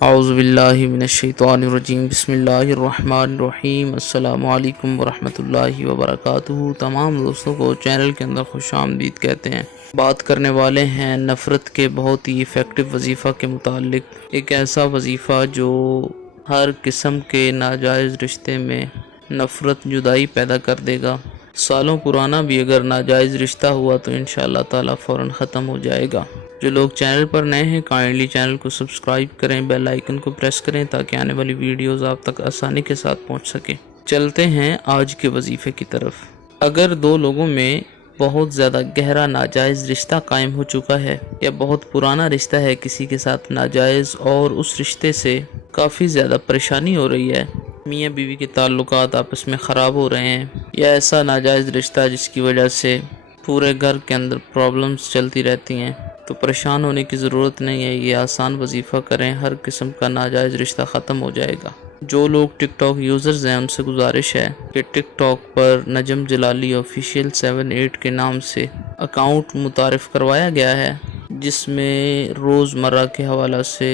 اعوذ باللہ من الشیطان الرجیم بسم اللہ الرحمن الرحیم السلام علیکم ورحمۃ اللہ وبرکاتہ۔ تمام دوستوں کو چینل کے اندر خوش آمدید کہتے ہیں۔ بات کرنے والے ہیں نفرت کے بہت ہی ایفیکٹو وظیفہ کے متعلق، ایک ایسا وظیفہ جو ہر قسم کے ناجائز رشتے میں نفرت جدائی پیدا کر دے گا۔ سالوں پرانا بھی اگر ناجائز رشتہ ہوا تو انشاءاللہ تعالی فوراً ختم ہو جائے گا۔ جو لوگ چینل پر نئے ہیں کائنڈلی چینل کو سبسکرائب کریں، بیل آئیکن کو پریس کریں تاکہ آنے والی ویڈیوز آپ تک آسانی کے ساتھ پہنچ سکیں۔ چلتے ہیں آج کے وظیفے کی طرف۔ اگر دو لوگوں میں بہت زیادہ گہرا ناجائز رشتہ قائم ہو چکا ہے یا بہت پرانا رشتہ ہے کسی کے ساتھ ناجائز، اور اس رشتے سے کافی زیادہ پریشانی ہو رہی ہے، میاں بیوی کے تعلقات آپس میں خراب ہو رہے ہیں، یا ایسا ناجائز رشتہ جس کی وجہ سے پورے گھر کے اندر پرابلمز چلتی رہتی ہیں، تو پریشان ہونے کی ضرورت نہیں ہے۔ یہ آسان وظیفہ کریں، ہر قسم کا ناجائز رشتہ ختم ہو جائے گا۔ جو لوگ ٹک ٹاک یوزرز ہیں ان سے گزارش ہے کہ ٹک ٹاک پر نجم جلالی آفیشیل 78 کے نام سے اکاؤنٹ متعارف کروایا گیا ہے، جس میں روزمرہ کے حوالہ سے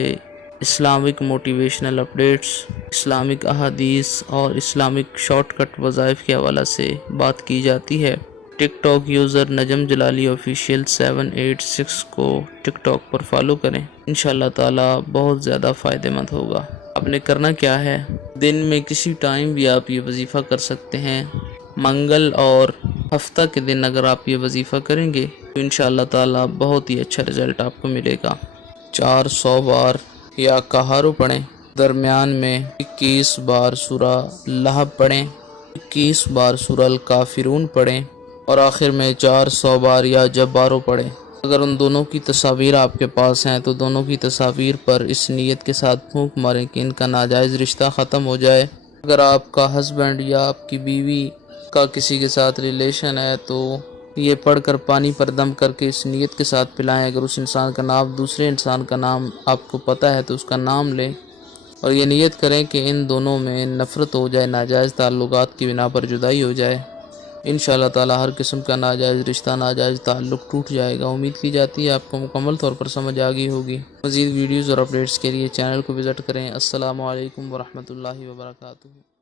اسلامک موٹیویشنل اپڈیٹس، اسلامک احادیث اور اسلامک شارٹ کٹ وظائف کے حوالہ سے بات کی جاتی ہے۔ ٹک ٹاک یوزر نجم جلالی آفیشیل 786 کو ٹک ٹاک پر فالو کریں، انشاءاللہ تعالی بہت زیادہ فائدہ مند ہوگا۔ آپ نے کرنا کیا ہے، دن میں کسی ٹائم بھی آپ یہ وظیفہ کر سکتے ہیں۔ منگل اور ہفتہ کے دن اگر آپ یہ وظیفہ کریں گے تو انشاءاللہ تعالی بہت ہی اچھا رزلٹ آپ کو ملے گا۔ 400 بار یا کہارو پڑھیں، درمیان میں 21 بار سورہ لہب پڑھیں، 21 بار سورہ الکافرون پڑھیں، اور آخر میں 400 بار یا جبارو پڑھیں۔ اگر ان دونوں کی تصاویر آپ کے پاس ہیں تو دونوں کی تصاویر پر اس نیت کے ساتھ پھونک ماریں کہ ان کا ناجائز رشتہ ختم ہو جائے۔ اگر آپ کا ہسبینڈ یا آپ کی بیوی کا کسی کے ساتھ ریلیشن ہے تو یہ پڑھ کر پانی پر دم کر کے اس نیت کے ساتھ پلائیں۔ اگر اس انسان کا نام دوسرے انسان کا نام آپ کو پتہ ہے تو اس کا نام لیں اور یہ نیت کریں کہ ان دونوں میں نفرت ہو جائے، ناجائز تعلقات کی بنا پر جدائی ہو جائے۔ انشاءاللہ تعالی ہر قسم کا ناجائز رشتہ، ناجائز تعلق ٹوٹ جائے گا۔ امید کی جاتی ہے آپ کو مکمل طور پر سمجھ آ گئی ہوگی۔ مزید ویڈیوز اور اپڈیٹس کے لیے چینل کو وزٹ کریں۔ السلام علیکم ورحمۃ اللہ وبرکاتہ۔